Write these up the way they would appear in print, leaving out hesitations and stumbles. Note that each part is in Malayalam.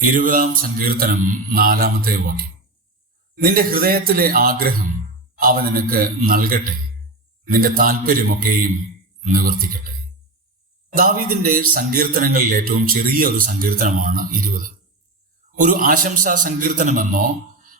20-ാം സങ്കീർത്തനം 4-ാമത്തെ വാക്യം. നിന്റെ ഹൃദയത്തിലെ ആഗ്രഹം അവൻ നിനക്ക് നൽകട്ടെ, നിന്റെ താല്പര്യമൊക്കെയും നിവർത്തിക്കട്ടെ. ദാവീദിന്റെ സങ്കീർത്തനങ്ങളിൽ ഏറ്റവും ചെറിയ ഒരു സങ്കീർത്തനമാണ് 20. ഒരു ആശംസാ സങ്കീർത്തനമെന്നോ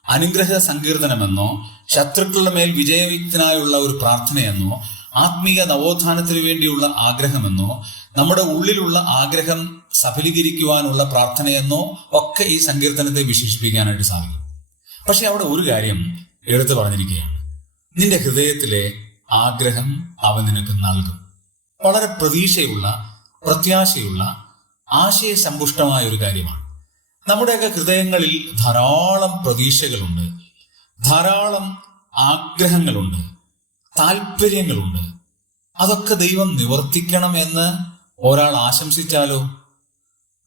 അനുഗ്രഹ സങ്കീർത്തനമെന്നോ ശത്രുക്കളുടെ മേൽ വിജയത്തിനായുള്ള ഒരു പ്രാർത്ഥനയെന്നോ ആത്മീയ നവോത്ഥാനത്തിന് വേണ്ടിയുള്ള ആഗ്രഹമെന്നോ നമ്മുടെ ഉള്ളിലുള്ള ആഗ്രഹം സഫലീകരിക്കുവാനുള്ള പ്രാർത്ഥനയെന്നോ ഒക്കെ ഈ സങ്കീർത്തനത്തെ വിശേഷിപ്പിക്കാനായിട്ട് സാധിക്കും. പക്ഷെ അവിടെ ഒരു കാര്യം എടുത്തു പറഞ്ഞിരിക്കുകയാണ്: നിന്റെ ഹൃദയത്തിലെ ആഗ്രഹം അവൻ നിനക്ക് നൽകും. വളരെ പ്രതീക്ഷയുള്ള, പ്രത്യാശയുള്ള, ആശയസമ്പുഷ്ടമായ ഒരു കാര്യമാണ്. നമ്മുടെയൊക്കെ ഹൃദയങ്ങളിൽ ധാരാളം പ്രതീക്ഷകളുണ്ട്, ധാരാളം ആഗ്രഹങ്ങളുണ്ട്, താല്പര്യങ്ങളുണ്ട്. അതൊക്കെ ദൈവം നിവർത്തിക്കണം എന്ന് ഒരാൾ ആശംസിച്ചാലോ?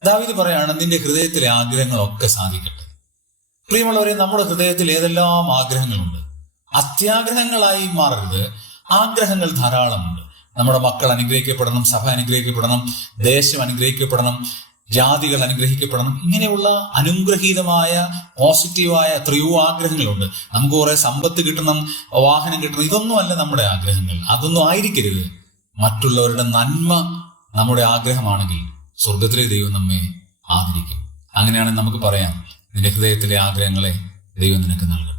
ദാവീദ് പറയാണ്, നിന്റെ ഹൃദയത്തിലെ ആഗ്രഹങ്ങളൊക്കെ സാധിക്കട്ടെ. പ്രിയമുള്ളവരെ, നമ്മുടെ ഹൃദയത്തിൽ ഏതെല്ലാം ആഗ്രഹങ്ങളുണ്ട്. അത്യാഗ്രഹങ്ങളായി മാറരുത്. ആഗ്രഹങ്ങൾ ധാരാളമുണ്ട്. നമ്മുടെ മക്കൾ അനുഗ്രഹിക്കപ്പെടണം, സഭ അനുഗ്രഹിക്കപ്പെടണം, ദേശം അനുഗ്രഹിക്കപ്പെടണം, ജാതികൾ അനുഗ്രഹിക്കപ്പെടണം. ഇങ്ങനെയുള്ള അനുഗ്രഹീതമായ പോസിറ്റീവായ എത്രയോ ആഗ്രഹങ്ങളുണ്ട്. നമുക്ക് കുറെ സമ്പത്ത് കിട്ടണം, വാഹനം കിട്ടണം, ഇതൊന്നും അല്ല നമ്മുടെ ആഗ്രഹങ്ങൾ. അതൊന്നും ആയിരിക്കരുത്. മറ്റുള്ളവരുടെ നന്മ നമ്മുടെ ആഗ്രഹമാണെങ്കിൽ സ്വർഗത്തിലെ ദൈവം നമ്മെ ആദരിക്കും. അങ്ങനെയാണെങ്കിൽ നമുക്ക് പറയാം, നിന്റെ ഹൃദയത്തിലെ ആഗ്രഹങ്ങളെ ദൈവം നിനക്ക് നൽകട്ടെ.